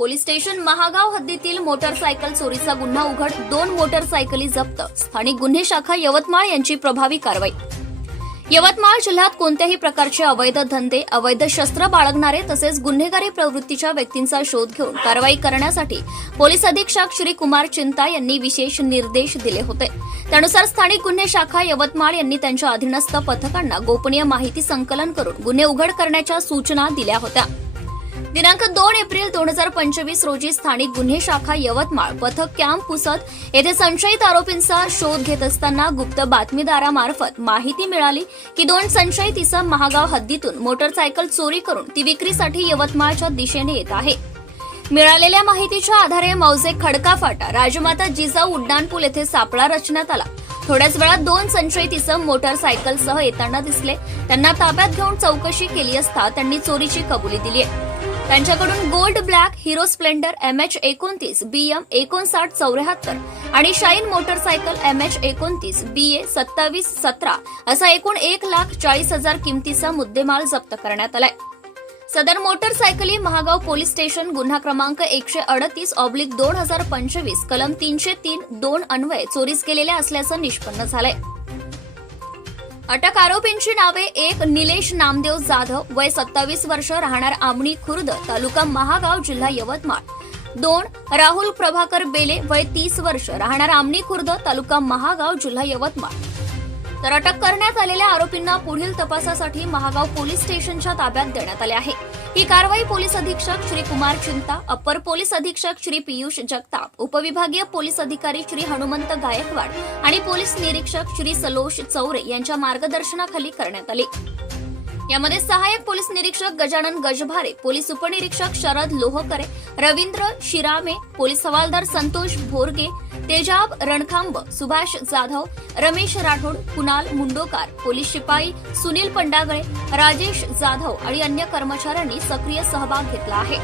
Police station Mahagaon हद्दीतील motorcycle चोरीचा गुन्हा उघड. दोन मोटरसायकली जप्त. स्थानिक गुन्हे शाखा यवतमाळ यांची प्रभावी कारवाई. यवतमाळ जिल्ह्यात कोणत्याही प्रकारचे अवैध धंदे अवैध शस्त्र बाळगणारे तसेच गुन्हेगारी प्रवृत्तीच्या व्यक्तींचा शोध घेऊन कारवाई करण्यासाठी पोलीस अधीक्षक श्री कुमार चिंता यांनी विशेष निर्देश दिले होते. त्यानुसार स्थानिक गुन्हे शाखा यवतमाळ यांनी त्यांच्या अधीनस्थ पथकांना गोपनीय माहिती संकलन करून गुन्हे उघड करण्याच्या सूचना दिल्या होत्या. दिनांक दोन एप्रिल दोन हजार पंचवीस रोजी स्थानिक गुन्हे शाखा यवतमाळ पथक कॅम्प पुसत येथे संशयित आरोपींचा शोध घेत असताना गुप्त बातमीदारामार्फत माहिती मिळाली की दोन संशयित इसम महागाव हद्दीतून मोटरसायकल चोरी करून ती विक्रीसाठी यवतमाळच्या दिशेने येत आहे. मिळालेल्या माहितीच्या आधारे मौजे खडका फाटा राजमाता जिजाऊ उड्डाणपूल येथे सापळा रचण्यात आला. थोड्याच वेळात दोन संशयित इसम मोटरसायकलसह येताना दिसले. त्यांना ताब्यात घेऊन चौकशी केली असता त्यांनी चोरीची कबुली दिली आहे. त्यांच्याकडून gold black Hero Splendor M H एकोणतीस बी एम एकोणसाठ चौऱ्याहत्तर आणि शाईन मोटरसायकल एम एच एकोणतीस बी ए सत्तावीस सतरा असा एकूण एक लाख चाळीस हजार किमतीचा मुद्देमाल जप्त करण्यात आलाय. सदर मोटरसायकली महागाव पोलीस स्टेशन गुन्हा क्रमांक एकशे अडतीस ऑब्लिक दोन हजार पंचवीस कलम तीनशे तीन दोन अन्वये चोरीस केलेल्या असल्याचं निष्पन्न झालंय. अटक आरोपींची नावे एक निलेश नामदेव जाधव वय सत्तावीस वर्ष राहणार आमणी खुर्द तालुका महागाव जिल्हा यवतमाळ. दोन राहुल प्रभाकर बेले वय तीस वर्ष राहणार आमणी खुर्द तालुका महागाव जिल्हा यवतमाळ. तर अटक करण्यात आलेल्या आरोपींना पुढील तपासासाठी महागाव पोलीस स्टेशनच्या ताब्यात देण्यात आले आहे. ही कारवाई पोलीस अधीक्षक श्री कुमार चिंता अपर पोलीस अधीक्षक श्री पियुष जगताप उपविभागीय पोलीस अधिकारी श्री हनुमंत गायकवाड आणि पोलीस निरीक्षक श्री सलोष चौरे यांच्या मार्गदर्शनाखाली करण्यात आली. यामध्ये सहाय्यक पोलीस निरीक्षक गजानन गजभारे पोलीस उपनिरीक्षक शरद लोहकरे रवींद्र शिरामे पोलीस हवालदार संतोष भोरगे तेजाब रणखांब सुभाष जाधव रमेश राठोड कुणाल मुंडोकार पोलीस शिपाई सुनील पंडागळे राजेश जाधव आणि अन्य कर्मचाऱ्यांनी सक्रिय सहभाग घेतला आहे.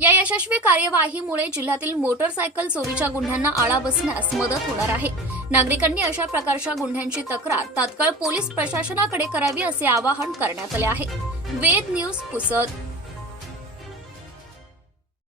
या यशस्वी कार्यवाहीमुळे जिल्ह्यातील मोटरसायकल चोरीच्या गुन्ह्यांना आळा बसण्यास मदत होणार आहे. नागरिकांनी अशा प्रकारच्या गुन्ह्यांची तक्रार तात्काळ पोलीस प्रशासनाकडे करावी असे आवाहन करण्यात आले आहे. वेद न्यूज पुसद.